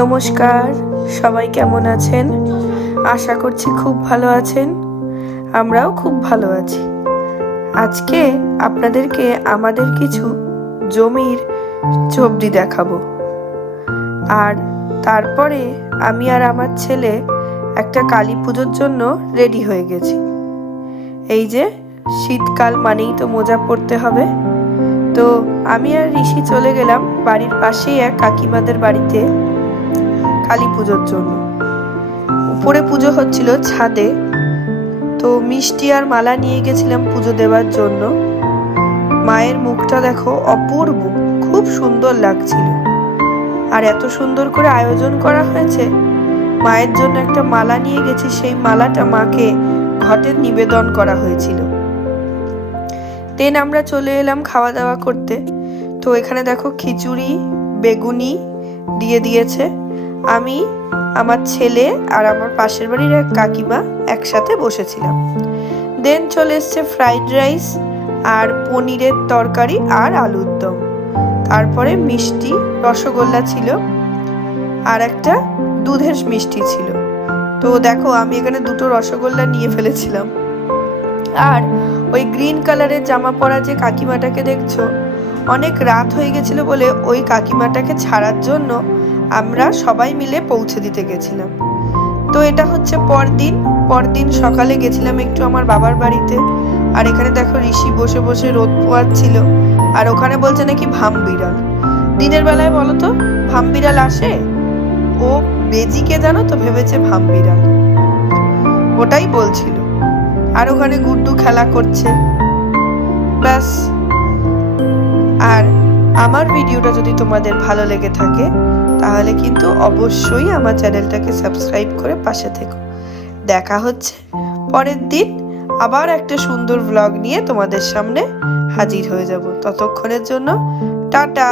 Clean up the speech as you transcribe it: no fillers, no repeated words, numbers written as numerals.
নমস্কার, সবাই কেমন আছেন? আশা করছি খুব ভালো আছেন। আমরাও খুব ভালো আছি। আজকে আপনাদেরকে আমাদের কিছু জমির ছবি দেখাবো। আর তারপরে আমি আর আমার ছেলে একটা কালী পুজোর জন্য রেডি হয়ে গেছি। এই যে শীতকাল মানেই তো মোজা পরতে হবে। তো আমি আর ঋষি চলে গেলাম বাড়ির পাশেই এক কাকিমাদের বাড়িতে কালী পুজোর জন্য। উপরে পুজো হচ্ছিল ছাদে। তো মিষ্টি আর মালা নিয়ে গেছিলাম পুজো দেওয়ার জন্য। মায়ের মুখটা দেখো অপূর্ব, খুব সুন্দর লাগছিল। আর এত সুন্দর করে আয়োজন করা হয়েছে। মায়ের জন্য একটা মালা নিয়ে গেছি, সেই মালাটা মাকে ঘটে নিবেদন করা হয়েছিল। দেন আমরা চলে এলাম খাওয়া দাওয়া করতে। তো এখানে দেখো খিচুড়ি বেগুনি দিয়ে দিয়েছে। আমি, আমার ছেলে আর আমার পাশের বাড়ির এক কাকিমা একসাথে বসেছিলাম। দেন চলে এসছে ফ্রাইড রাইস আর পনিরের তরকারি আর আলুর দম। তারপরে মিষ্টি রসগোল্লা ছিল আর একটা দুধের মিষ্টি ছিল। তো দেখো আমি এখানে দুটো রসগোল্লা নিয়ে ফেলেছিলাম। আর ওই গ্রিন কালারের জামা পরা যে কাকিমাটাকে দেখছো, অনেক রাত হয়ে গেছিল বলে ওই কাকিমাটাকে ছাড়ার জন্য আমরা সবাই মিলে পৌঁছে দিতে গেছিলাম। তো এটা হচ্ছে পরদিন সকালে গেছিলাম একটু আমার বাবার বাড়িতে। আর এখানে দেখো ঋষি বসে বসে রোদ পোয়াচ্ছিল। আর ওখানে বলছে নাকি ভাম বিড়াল। দিনের বেলায় বলো তো ভাম বিড়াল আসে? ও বেজিকে জানো তো ভেবেছে ভাম বিড়াল, ওটাই বলছিল। আর ওখানে গুড্ডু খেলা করছে, ব্যাস। আর আমার ভিডিওটা যদি তোমাদের ভালো লেগে থাকে তাহলে কিন্তু অবশ্যই আমার চ্যানেলটাকে সাবস্ক্রাইব করে পাশে থেকো। দেখা হচ্ছে পরের দিন আবার একটা সুন্দর ব্লগ নিয়ে তোমাদের সামনে হাজির হয়ে যাব। ততক্ষণের জন্য টাটা।